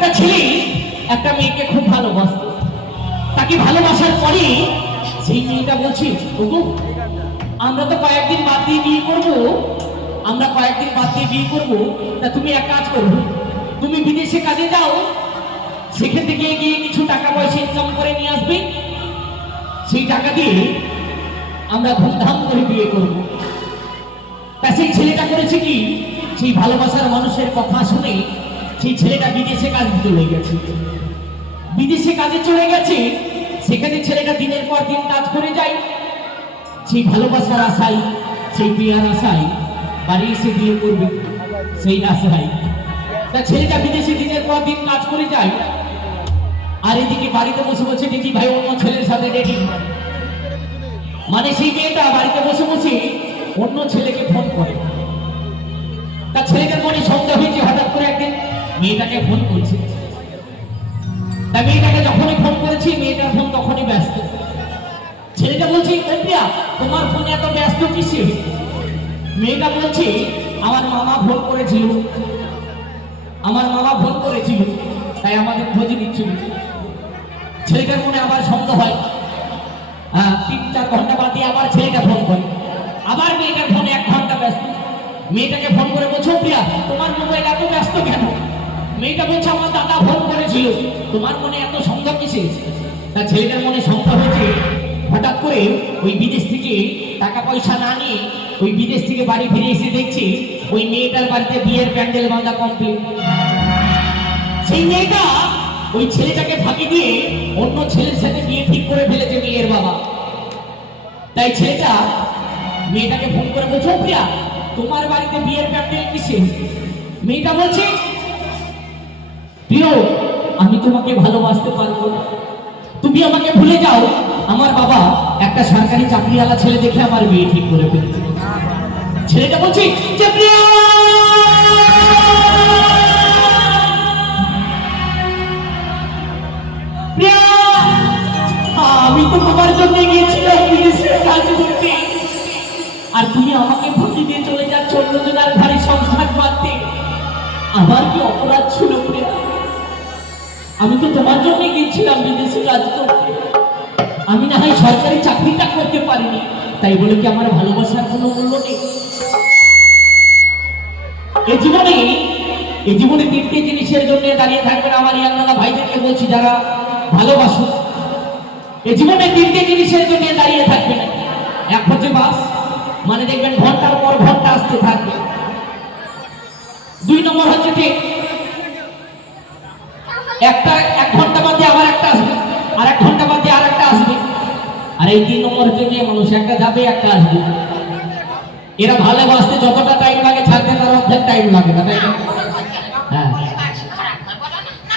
একটা ছেলে একটা মেয়েকে খুব ভালোবাসত। তাকে ভালোবাসার পরে সেই মেয়েটা বলছে, ওগো আমরা তো কয়েকদিন বাদ দিয়ে বিয়ে করবো, আমরা কয়েকদিন বাদ দিয়ে বিয়ে করবো, তা তুমি এক কাজ করো, তুমি বিদেশে কাজে যাও, সেখান থেকে গিয়ে কিছু টাকা পয়সা ইনকাম করে নিয়ে আসবে, সেই টাকা দিয়ে আমরা ধুমধাম করে বিয়ে করব। তা সেই ছেলেটা করেছে কি, সেই ভালোবাসার মানুষের কথা শুনে সেই ছেলেটা বিদেশে কাজে চলে গেছে। বিদেশে কাজে চলে গেছে, সেখানে ছেলেটা দিনের পর দিন কাজ করে যায়, সেই ভালোবাসার আশায়, সেই বিয়ার আশায় বাড়ি এসে বিয়ে করবে সেই আশায়। তা ছেলেটা বিদেশে দিনের পর দিন কাজ করে যায়, আর এদিকে বাড়িতে বসে বসে দেখি ভাই অন্য ছেলের সাথে ডেটিং। মানে সেই মেয়েটা বাড়িতে বসে বসে অন্য ছেলেকে ফোন করে। তার ছেলেটার মনে সন্দেহ হয়েছে, হঠাৎ করে একদিন মেয়েটাকে ফোন করছে। তা মেয়েটাকে যখনই ফোন করেছি, মেয়েটার ফোন তখনই ব্যস্ত। ছেলেটা বলছে, প্রিয়া তোমার ফোনে এত ব্যস্ত কিসে? মেয়েটা বলছে, আমার মামা ফোন করেছিল, আমার মামা ফোন করেছিল, তাই আমাদের খোঁজ নিচ্ছিল। ছেলেটার মনে আবার সন্দেহ হয়। 3-4 ঘন্টা বাদ দিয়ে আবার ছেলেটা ফোন করে, আবার মেয়েটার ফোনে 1 ঘন্টা ব্যস্ত। মেয়েটাকে ফোন করে বলছো, প্রিয়া তোমার মোবাইল এত ব্যস্ত কেন? মেয়েটা বলছে, আমার দাদা ফোন করেছিল, তোমার মনে এত সন্দেহ কিসে? তা ছেলেটার মনে সন্দেহ হয়েছে, হঠাৎ করে ওই বিদেশ থেকে টাকা পয়সা না নিয়ে ওই বিদেশ থেকে বাড়ি ফিরে এসে দেখছি ওই মেয়েটার বাড়িতে বিয়ের প্যান্ডেল বাঁধা কমপ্লিট। সেই মেয়েটা ওই ছেলেটাকে ফাঁকি দিয়ে অন্য ছেলের সাথে বিয়ে ঠিক করে ফেলেছে মেয়ের বাবা। তাই ছেলেটা মেয়েটাকে ফোন করে বলছো, প্রিয়া তোমার বাড়িতে বিয়ের প্যান্ডেল কিসে? মেয়েটা বলছে, প্রিয় আমি তোমাকে ভালোবাসতে পারবো না, তুমি আমাকে ভুলে যাও, আমার বাবা একটা সরকারি চাকরিওয়ালা ছেলে দেখে আমার বিয়ে ঠিক করে ফেলেছে। ছেলেটা বলছে, প্রিয়া প্রিয়া আমি তো তোমার জন্য গিয়েছিলাম বিদেশে কাজ করতে, আর তুমি আমাকে ফাঁকি দিয়ে চলে যাচ্ছ অন্যজনের ঘরে সংসার বাঁধতে। আমার কি অপরাধ ছিল প্রিয়া? আমি তো তোমার জন্য গিয়েছিলাম বিদেশে কাজ করতে, আমি না হয় সরকারি চাকরিটা করতে পারিনি, তাই বলে কি আমার ভালোবাসার কোনো মূল্য নেই? এই জীবনে 3টে জিনিসের জন্য দাঁড়িয়ে থাকবেন। আমার ইয়াংদাদা ভাইদেরকে বলছি, যারা ভালোবাসো, এই জীবনে 3টে জিনিসের জন্য দাঁড়িয়ে থাকবেন। এক হচ্ছে বাস, মানে দেখবেন ঘন্টার পর ঘন্টা আসতে থাকবে। 2 নম্বর হচ্ছে ট্রেন, 1 ঘন্টা বাদে আবার একটা আসবে, আর 1 ঘন্টা বাদে আর একটা আসবে। আর এই 3 নম্বর হচ্ছে যে মানুষ, একটা যাবে একটা আসবে। এরা ভালোবাসতে যতটা টাইম লাগে থাকতে তার অর্ধেক টাইম লাগে না, তাই না? হ্যাঁ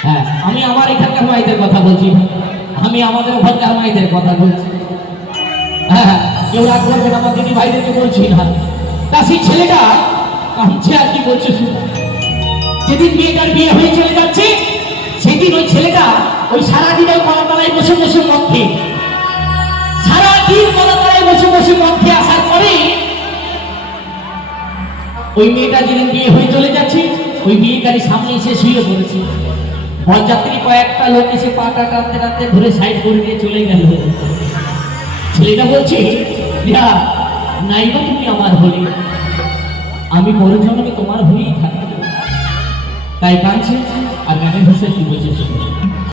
হ্যাঁ, আমি আমার এখানকার মাইদের কথা বলছি, আমি আমাদের ওখানকার মাইদের কথা বলছি। হ্যাঁ, কেউ রাগ করবেন, আমার দিদি ভাইদেরকে বলছি না। তা সেই ছেলেটা কাঁদছে, আর কি বলছে শুনো। যেদিন মেয়েটার বিয়ে হয়ে চলে যাচ্ছে, সেদিন ওই ছেলেটা ওই সারাদিন ওই কলাতলায় বসে বসে মদ খেয়ে, সারাদিন কলাতলায় বসে বসে মদ খেয়ে আসার পরে ওই মেয়েটা যেদিন বিয়ে হয়ে চলে যাচ্ছে, ওই বিয়ে গাড়ির সামনে এসে শুয়ে পড়েছে। বরযাত্রী কয়েকটা লোক এসে পাটা টানতে টানতে ধরে সাইড করে দিয়ে চলে গেল। ছেলেটা বলছে, প্রিয়া নাইবা তুমি আমার হলে, আমি বড় জন্মে তোমার হয়েই থাকবো। তাই কাঁদছে, আর গানের ভাষায় কি বলছে।